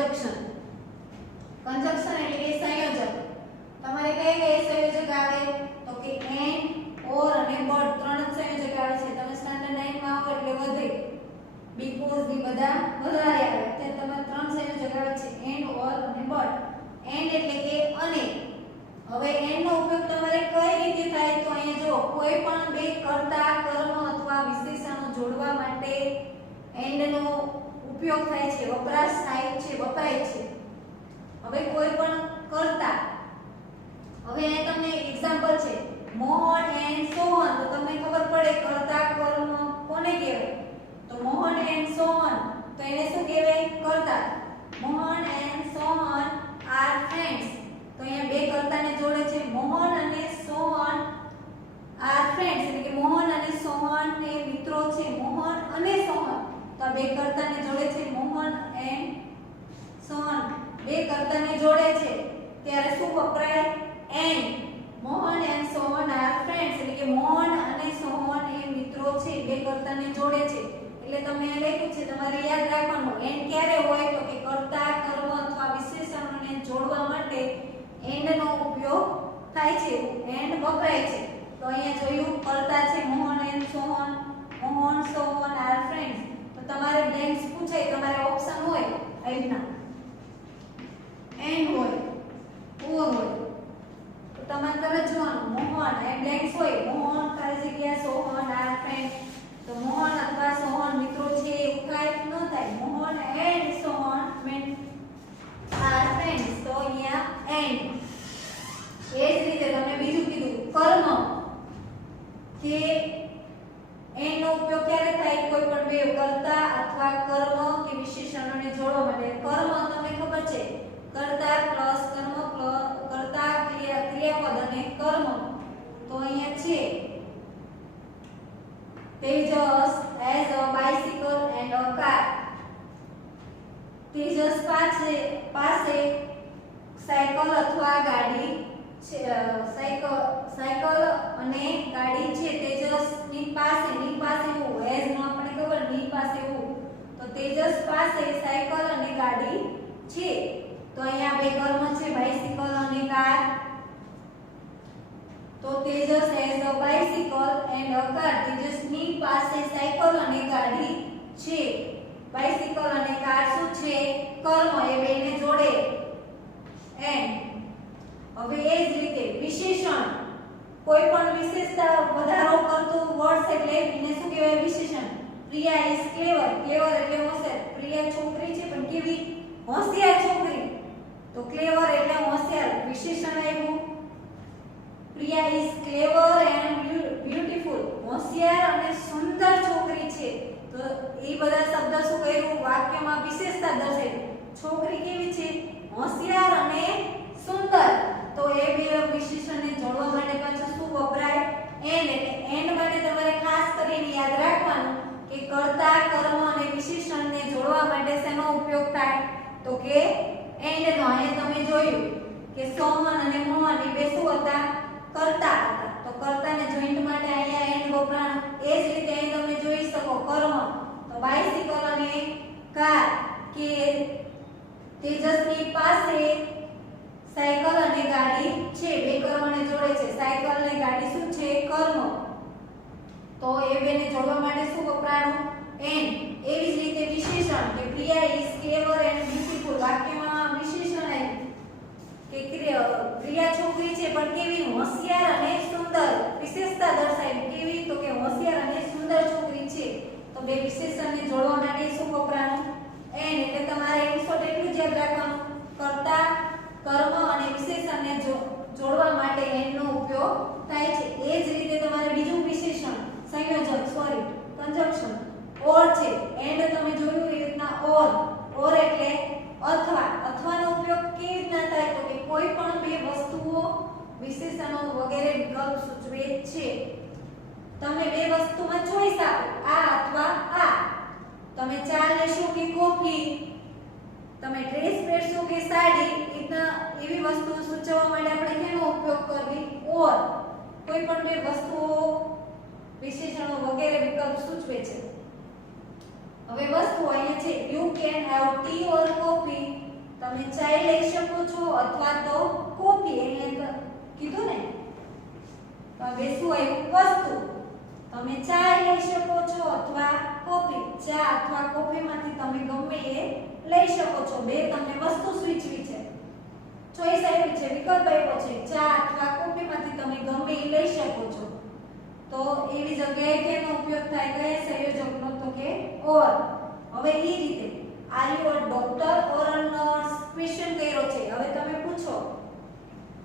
Conjunction. Conjunction એટલે કે સંયોજક. તમારે કઈ કઈ સંયોજક આવે તો કે એન્ડ, ઓર અને બટ ત્રણ જ સંયોજક આવે છે. તમે સ્ટાન્ડર્ડ 9 માં આવો એટલે વધે. બીકોઝ બી બધા વધારે આવે. તે તમારે ત્રણ સંયોજક આવે છે એન્ડ, ઓર અને બટ. એન્ડ એટલે કે અને. હવે એન્ડ નો ઉપયોગ તમારે કઈ રીતે થાય તો અહીંયા જો કોઈ પણ બે કર્તા, કર્મ અથવા વિશેષણો જોડવા માટે એન્ડ નો ઉપયોગ થાય છે, વપરાશ થાય છે, વપરાય છે. હવે કોઈ પણ કર્તા, હવે અહીં તમને એક્ઝામ્પલ છે મોહન એન્ડ સોહન, તો તમને ખબર પડે કર્તા કર્મ કોને કહેવાય તો મોહન એન્ડ સોહન, તો એને શું કહેવાય કર્તા. Mohan and Sohan are friends, તો અહીંયા બે કર્તાને જોડે છે. મોહન અને સોહન આર ફ્રેન્ડ્સ એટલે કે મોહન અને સોહન એ મિત્રો છે. મોહન અને સોહન તો આ બે કર્તાને જોડે છે. મોહન એન્ડ સોહન બે કર્તાને જોડે છે ત્યારે શું વપરાય and. Mohan and Sohan are friends એટલે કે મોહન અને સોહન એ મિત્રો છે, બે કર્તાને જોડે છે. એટલે તમે લખ્યું છે તમારે યાદ રાખવાનું એન્ડ ક્યારે હોય તો કે કર્તા, કર્મ અથવા વિશેષણોને જોડવા માટે એન્ડ નો ઉપયોગ થાય છે, એન્ડ વપરાય છે. તો અહીંયા જોયું કર્તા છે Mohan and Sohan, Mohan Sohan are friends. તો તમારે બ્લેન્ક્સ પૂછાય, તમારે ઓપ્શન હોય આવી રીતના એન્ડ હોય, ઓર હોય, તો તમારે તરત જોવાનું મોહન એન્ડ બ્લેન્ક્સ હોય. મોહન ખાલી જગ્યા સોહન આર ફ્રેન્ડ્સ, તો મોહન અથવા સોહન મિત્રો છે એવું કાંઈ ન થાય. Mohan and Sohan mean are friends, તો અહીંયા એન્ડ. એ જ રીતે તમે બીજું કીધું કર્મ, કે એન્ડ નો ઉપયોગ ક્યારે થાય કોઈ પણ બે કર્તા અથવા કર્મ કે વિશેષણોને જોડવા માટે. કર્મ તમને ખબર છે કર્તા પ્લસ કર્મ પ્લસ કર્તા ક્રિયાપદ અને કર્મ, તો અહીંયા છે Tejas has a bicycle and a car. Tejas પાસે સાયકલ અથવા ગાડી છે. સાયકલ અને ગાડી છે. તેજસ ની પાસે હું એઝ નો આપણે ખબર ની પાસે હું, તો તેજસ પાસે સાયકલ અને ગાડી છે. તો અહીંયા બે કર્મ છે બાઇસિકલ અને કાર. તો Tejas has a bicycle and a car, તેજસની પાસે સાયકલ અને ગાડી છે. બાઇસિકલ અને કાર શું છે કર્મ, એ બેને જોડે એન્ડ. હવે એ જ રીતે વિશેષણ, કોઈ પણ વિશેષતા વધારો કરતું વર્ડ્સ એટલે એને શું કહેવાય વિશેષણ. પ્રિયા ઇઝ ક્લેવર, ક્લેવર એટલે હોશિયાર. પ્રિયા છોકરી છે પણ કેવી હોશિયાર છોકરી, તો ક્લેવર એટલે હોશિયાર વિશેષણ આવ્યું. Priya is clever and beautiful, હોશિયાર અને સુંદર છોકરી છે. તો એ બધા શબ્દ શું કર્યું વાક્યમાં વિશેષતા દર્શાવી. છોકરી કેવી છે હોશિયાર અને સુંદર, તો એ બે વિશેષણને જોડવા માટે પાછું શું વપરાય એન્ડ. એટલે એન્ડ માટે તમારે ખાસ કરીને યાદ રાખવાનું કે કર્તા, કર્મ અને વિશેષણને જોડવા માટે શેનો ઉપયોગ થાય તો કે એન્ડ નો. અહીંયા તમે જોયું કે સોહન અને મોહન એ બે શું હતા કર્તા હતા, તો કર્તાને જોઈન્ટ માટે અહીંયા એન્ડ વપરાણું. એ જ રીતે અહીં તમે જોઈ શકો કર્મ, તો બાઇસિકલ અને કાર, કે તેજસની પાસે સાયકલ અને ગાડી છે. બે કર્મને જોડે છે. સાયકલ અને ગાડી શું છે કર્મ, તો એ બેને જોડવા માટે શું વપરાણું એન્ડ. એવી જ રીતે વિશેષણ કે Priya is clever and beautiful, વાક્યમાં વિશેષણ આવ્યું કે પ્રિયા છોકરી છે પણ કેવી હોશિયાર અને સુંદર. વિશેષતા દર્શાવી કેવી તો કે હોશિયાર અને સુંદર છોકરી છે. તો બે વિશેષણને જોડવા માટે શું વપરાણું એન્ડ. એટલે તમારે ઇન્સોર્ટ એટલું જ યાદ રાખવાનું કર્તા, કર્મ અને વિશેષણને જોડવા માટે એન્ડ નો ઉપયોગ થાય છે. એ જ રીતે તમારે બીજું વિશેષણ સંયોજક કંજક્શન ઓર છે. એન્ડ તમે જોયું એ રીતના ઓર એટલે અથવા. અથવાનો ઉપયોગ કેવી રીતના થાય તો કે કોઈ પણ બે વસ્તુઓ વિશેષણો વગેરે વિકલ્પ સૂચવે છે. તમે બે વસ્તુમાં ચોઈસ આપો આ અથવા આ. તમે ચા લેશો કે કોફી, તમે ડ્રેસ પહેરશો કે સાડી, એવી વસ્તુઓ સૂચવવા માટે આપણે કેનો ઉપયોગ કરવી ઓર. કોઈ પણ બે વસ્તુઓ વિશેષણો વગેરે વિકલ્પ સૂચવે છે. હવે વસ્તુ અહીંયા છે you can have T or coffee, તમે ચાય લઈ શકો છો અથવા તો કોફી. અહીંયા કીધું ને તો હવે શું આવ્યું વસ્તુ. તમે ચાય લઈ શકો છો અથવા કોફી. ચા અથવા કોફીમાંથી તમે ગમે એ લઈ શકો છો. બે તમને વસ્તુ સૂચવી છે, ચોઈસ આપી છે, વિકલ્પ આપ્યો છે. ચા અથવા કોફીમાંથી તમે ગમે એ લઈ શકો છો. તો એવી જગ્યાએ કેનો ઉપયોગ થાય, કયા સંયોજકનો? તો કે ઓર. હવે એ રીતે are you a doctor or a nurse question કર્યો છે. હવે તમે પૂછો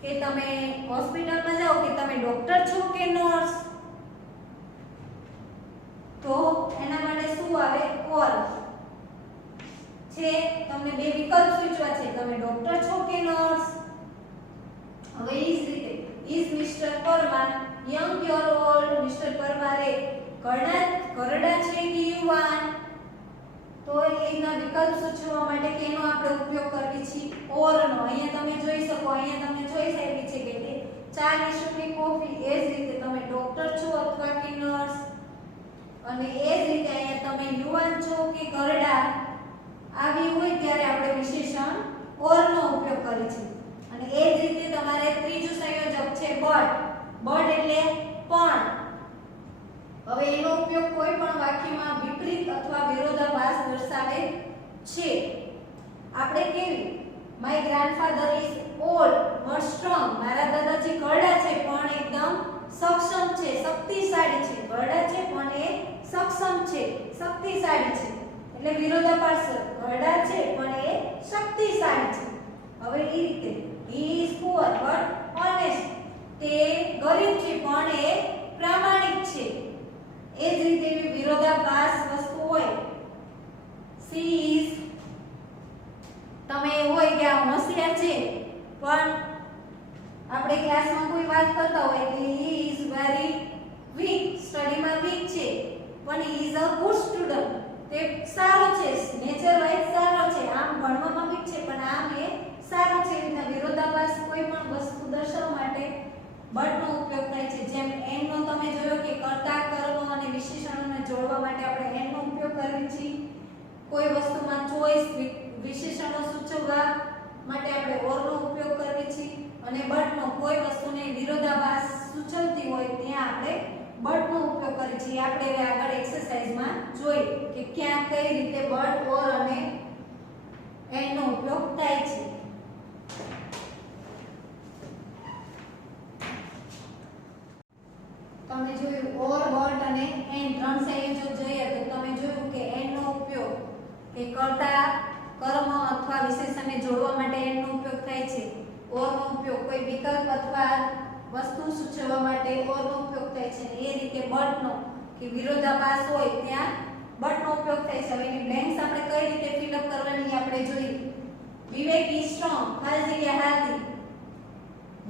કે તમે હોસ્પિટલમાં જાઓ કે તમે ડોક્ટર છો કે નર્સ, તો એના માટે શું આવે? ઓર છે. તમને બે વિકલ્પ સૂચવા છે, તમે ડોક્ટર છો કે નર્સ. હવે એ જ રીતે is mister Parmar young your old? Mister પરમારે ઘરડા છે કે યુવાન? તો એના વિકલ્પ સૂચવવા માટે કેનો આપણે ઉપયોગ કરીએ છીએ? ઓર નો. અહીંયા તમે જોઈ શકો, અહીંયા તમને ચોઈસ આપી છે કે ચા લેશો કે કોફી. એ જ રીતે તમે ડોક્ટર છો અથવા કે નર્સ, અને એ જ રીતે અહીંયા તમે યુવાન છો કે ઘરડા આવી હોય ત્યારે આપણે વિશેષણ ઓર નો ઉપયોગ કરીએ છીએ. અને એ જ રીતે તમારે ત્રીજું સંયોજક છે બટ. બટ એટલે પણ. હવે એનો ઉપયોગ કોઈ પણ વાક્યમાં વિપરીત અથવા વિરોધાભાસ દર્શાવે છે. આપણે કેવી my grandfather is old but strong. મારા દાદાજી ઘરડા છે પણ એકદમ સક્ષમ છે, શક્તિશાળી છે. ઘરડા છે પણ એ સક્ષમ છે, શક્તિશાળી છે. એટલે વિરોધાભાસ. ઘરડા છે પણ એ શક્તિશાળી છે. હવે એ રીતે he is poor but honest. તે ગરીબ છે પણ એ પ્રામાણિક છે. એ જ રીતે વિરોધાભાસ વસ્તુ હોય. she is, તમે હોય કે આ હોશિયાર છે પણ આપણે ક્લાસમાં કોઈ વાત કરતા હોય કે he is very weak, સ્ટડીમાં વીક છે પણ he is a good student. તે સારો છે, નેચર વાઇઝ સારો છે, આમ ભણવામાં વીક છે પણ આમ એ સારો છે. એના વિરોધાભાસ કોઈ પણ વસ્તુ દર્શાવવા માટે બટ નો ઉપયોગ થાય છે. જેમ એન્ડ નો તમે જોયો કે કર્તા, કર્મ અને વિશેષણોને જોડવા માટે આપણે એન્ડ નો ઉપયોગ કરીએ છીએ. કોઈ વસ્તુમાં ચોઈસ વિશેષણો સૂચવવા માટે આપણે ઓર નો ઉપયોગ કરીએ છીએ. અને બટ નો કોઈ વસ્તુને વિરોધાભાસ સૂચવતી હોય ત્યાં આપણે બટ નો ઉપયોગ કરીએ છીએ. આપણે હવે આગળ એક્સરસાઇઝમાં જોઈ કે ક્યાં કઈ રીતે બટ, ઓર અને એન્ડ નો ઉપયોગ થાય છે. તમે જોયું ઓર, બટ અને એન્ડ ત્રણ સંયોજક જોઈએ તો તમે જોયું કે એન્ડ નો ઉપયોગ કે કર્તા, કર્મ અથવા વિશેષણને જોડવા માટે એન્ડ નો ઉપયોગ થાય છે. ઓર નો ઉપયોગ કોઈ વિકલ્પ અથવા વસ્તુ સૂચવવા માટે ઓર નો ઉપયોગ થાય છે. એ રીતે બટ નો કે વિરોધાભાસ હોય ત્યાં બટ નો ઉપયોગ થાય છે. હવે એની બ્લેન્ક્સ આપણે કઈ રીતે ફિલ અપ કરવાની આપણે જોઈએ. વિવેક ઇઝ સ્ટ્રોંગ, ખાલી જગ્યા હેલ્ધી.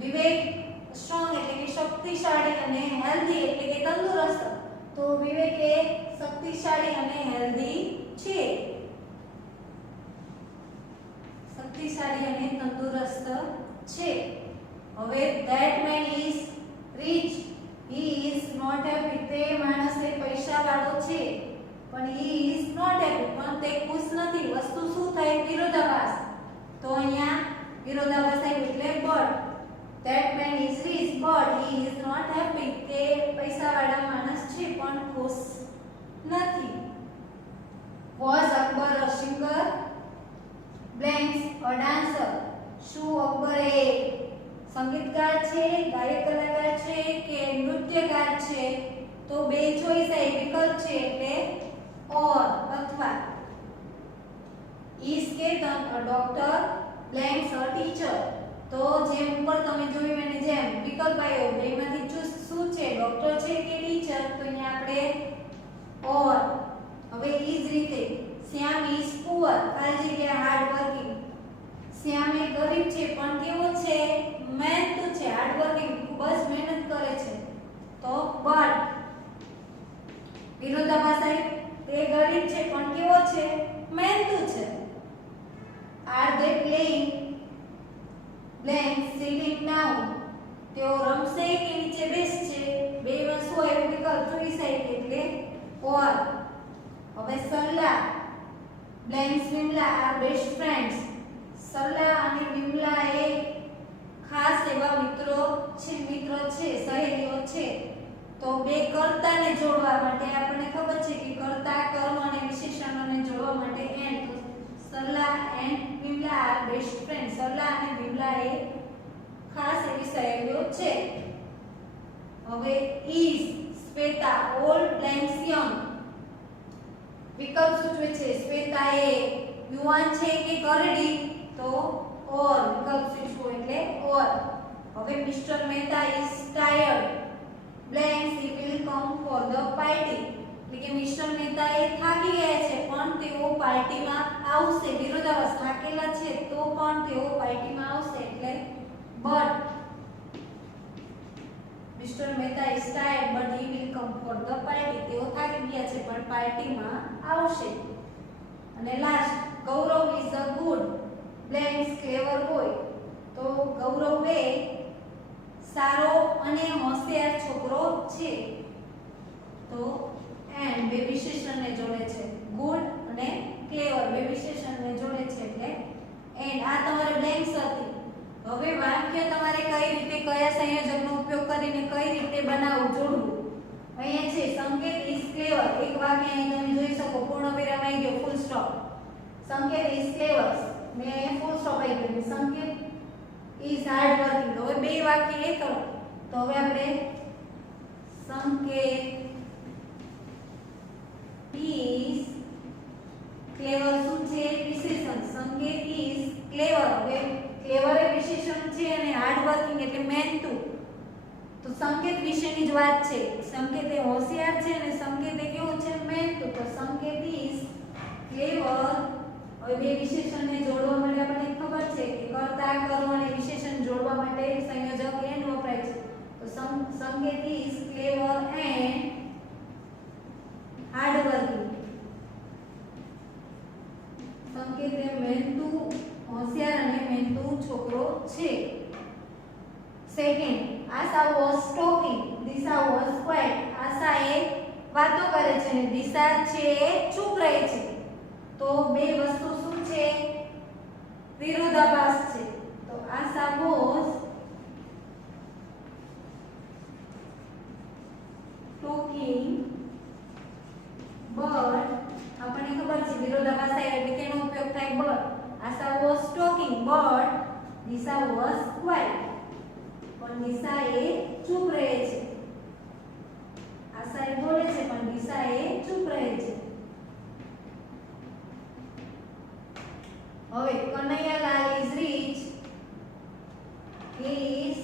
વિવેક સ્ટ્રોંગ એટલે કે શક્તિશાળી અને હેલ્ધી એટલે કે તંદુરસ્ત. તો વિવેક એ શક્તિશાળી અને હેલ્ધી છે. શક્તિશાળી અને તંદુરસ્ત છે. હવે that man is rich, he is not happy. તે માણસ એ પૈસાવાળો છે પણ he is not happy, પણ તે ખુશ નથી. વસ્તુ શું થાય? વિરોધાભાસ. તો અહીંયા વિરોધાભાસ આવ્યો એટલે but. that man is rich but he is not happy. તે પૈસાવાળા માણસ છે પણ ખુશ નથી. was Akbar a singer? blanks a dancer. શું અકબર એ સંગીતકાર છે, ગાયક કલાકાર છે કે નૃત્યકાર છે? તો બે ચોઈસ છે, વિકલ્પ છે એટલે ઓર અથવા. is Ketan a doctor? blanks a teacher. તો જેમ ઉપર તમે જોયું એની જેમ વિકલ્પ આવ્યો બેમાંથી ચૂઝ શું છે? ડોક્ટર છે કે ટીચર? તો અહીંયા આપણે ઓર. હવે ઈ જ રીતે શ્યામ ઇઝ પુઅર, ખાલી જગ્યા હાર્ડ વર્કિંગ. શ્યામ એ ગરીબ છે પણ કેવો છે? મહેનતુ છે, હાર્ડ વર્કિંગ, ખૂબ જ મહેનત કરે છે. તો બટ. વિરોધાભાસ તે ગરીબ છે પણ કેવો છે? મહેનતુ છે. R they playing? blank sitting down. તેઓ રમશે કે નીચે બેસશે? બે વસ્તુ આવ્યું વિકલ્પ ચોઈસ આવી એટલે ઓર. હવે Sarla blank Vimala are best friends. Sarla તો બે કર્તાને જોડવા માટે આપણને ખબર છે કે કર્તા કર્મ અને વિશેષણોને જોડવા માટે and Sarla and Vimla are best friend. Sarla અને વિમલા એ ખાસ એવી સહેલીઓ છે. હવે is Shweta old blanks young. વિકલ્પ સૂચવે છે શ્વેતા એ યુવાન છે કે કરડી, તો ઓર વિકલ્પ સૂચવો એટલે ઓર. હવે mister Mehta is tired blanks he will come for the party. એટલે કે મિસ્ટર મહેતા એ થાકી ગયા છે પણ તેઓ પાર્ટીમાં આવશે. વિરોધાભાસ, થાકેલા છે તો પણ તેઓ પાર્ટીમાં આવશે એટલે but. Mister Mehta is tired but he will come for the party. તેઓ થાકી ગયા છે પણ પાર્ટીમાં આવશે. અને last Gaurav is a good blanks clever boy. તો ગૌરવ એ સારો અને હોશિયાર છોકરો છે. તો એન્ડ બે વિશેષણને જોડે છે. ગુડ અને ક્લેવર બે વિશેષણને જોડે છે એટલે એન્ડ. આ તમારે બ્લેન્ક્સ હતી. હવે વાક્ય તમારે કઈ રીતે કયા સંયોજકનો ઉપયોગ કરીને કઈ રીતે બનાવવું, જોડવું. અહીંયા છે સંકેત ઇઝ ક્લેવર. એક વાક્ય અહીં તમે જોઈ શકો પૂર્ણ વિરામ આવી ગયો, ફૂલ સ્ટોપ. સંકેત ઇઝ ક્લેવર મેં અહીંયા ફૂલ સ્ટોપ આવી ગયું. સંકેત ઇઝ હાર્ડ વર્કિંગ. હવે બે વાક્ય એ કરો તો હવે આપણે સંકેત ઇઝ ક્લેવર શું છે? વિશેષણ. સંકેત ઇઝ ક્લેવર. હવે ક્લેવર એ વિશેષણ છે અને હાર્ડ વર્કિંગ એટલે મહેનતુ. તો સંકેત વિશેની જ વાત છે. સંકેત એ હોશિયાર છે અને સંકેત એ કેવું છે? મહેનતુ. તો સંકેત ઇઝ ક્લેવર. હવે બે વિશેષણને જોડવા માટે આપણને ખબર છે કે કર્તા કર્મ અને વિશેષણ જોડવા માટે સંયોજક એન્ડ વપરાય છે. તો Sanket is clever and hard working. Sanket એ મહેનતુ, હોશિયાર અને મહેનતુ છોકરો છે. Second, Asha was talking, Disha was quiet. Asha એ વાતો કરે છે અને દિશા છે એ ચૂપ રહે છે. તો બે વસ્તુ શું છે? વિરોધાભાસ છે. તો આશા વોઝ ટોકિંગ બટ આપણને ખબર છે વિરોધાભાસ થાય એટલે કેનો ઉપયોગ થાય? But. Asha was talking but Disha was quite. પણ દિશા એ ચૂપ રહે છે. આશા એ બોલે છે પણ દિશા એ ચૂપ રહે છે. હવે Kanaiyalal is rich is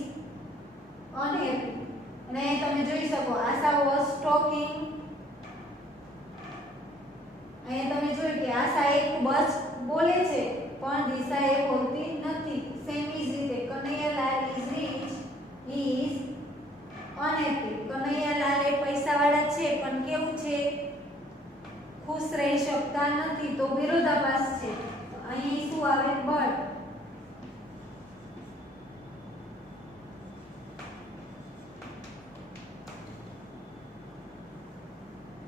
unhappy. અને તમે જોઈ શકો આશા વોઝ ટોકિંગ. અહીંયા તમે જોયું કે આશા એ ખૂબ જ બોલે છે પણ દિશા એ બોલતી નથી. સેમ ઇઝ રીતે Kanaiyalal is rich is unhappy. Kanaiyalal એ પૈસાવાળા છે પણ કેવું છે? ખુશ રહી શકતા નથી. તો વિરોધાભાસ છે. અહીં શું આવે? But.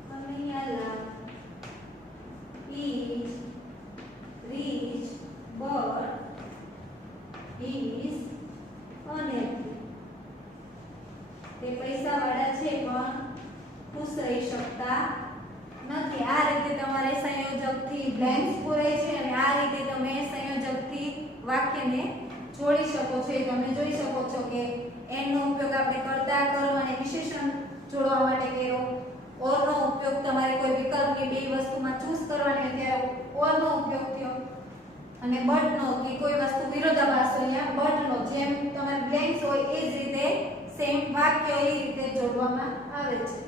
Kanaiyalal is rich but is unhappy. તે પૈસાવાળા છે પણ ખુશ રહી શકતા નથી. આ રીતે તમારે સંયોજકથી બ્લેન્ક્સ પૂરાય છે અને આ રીતે તમે સંયોજકથી વાક્યને જોડી શકો છો. તમે જોઈ શકો છો કે એન્ડ નો ઉપયોગ આપણે કર્તા કર્મ અને વિશેષણ જોડવા માટે કર્યો. ઓર નો ઉપયોગ તમારે કોઈ વિકલ્પની બે વસ્તુમાં ચૂઝ કરવાની હોય ત્યારે ઓર નો ઉપયોગ થયો. અને બટ નો કે કોઈ વસ્તુ વિરોધાભાસ હોય ત્યાં બટ નો. જેમ તમારે બ્લેન્ક્સ હોય એ જ રીતે સેમ વાક્ય એ રીતે જોડવામાં આવે છે.